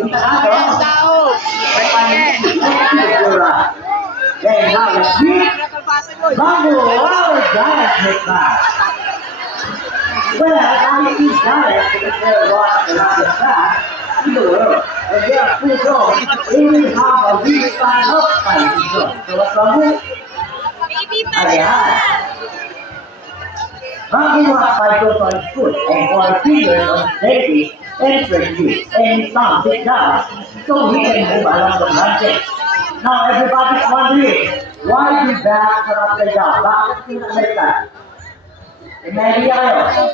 Ayan, tao. Then now the sweet mango giant make that. Well, I see giants because there was a lot of that in the world. And they are full grown. They will have a really fine upside to grow. So what's wrong with it? Ayan. Mango was my daughter in school and for 3 years on daily entered you and his mom sit down so he can move along the branches. Now everybody's wondering, why do bats are upside down? Bakit sila like that? May idea kayo?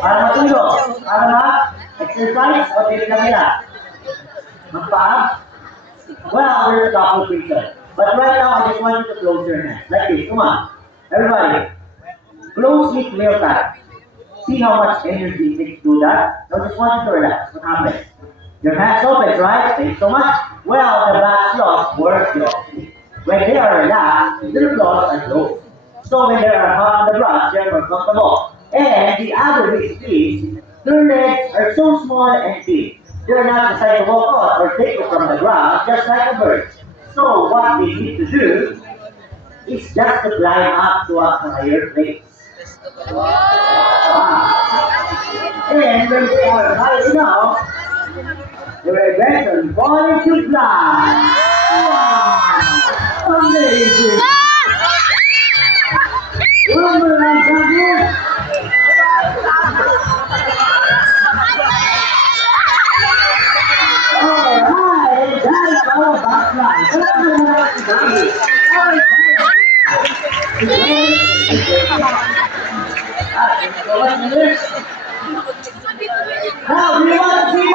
Para matulog? Para ma-exercise? O tinig lang nila? Magpaab? Well, we're a couple people. But right now, I just want you to close your hands. Like this. Come on. Everybody. Close it real tight. See how much energy it takes to do that? Now just want you to relax. What happens? Your hands open, right? Thanks so much. Well, the back claws work closely. When they are relaxed, their claws are closed. So when they are on the brush, they are more comfortable. And the other reason is, their legs are so small and thin. They're not designed to walk on or take you from the ground, just like a bird. So what they need to do is just to climb up to a higher place. Wow. And when they are high enough, they will eventually fall into fly. Wow! Amazing! One more round, champion! Alright, that's all about fly. That's all about fly. Alright, now, do you want to see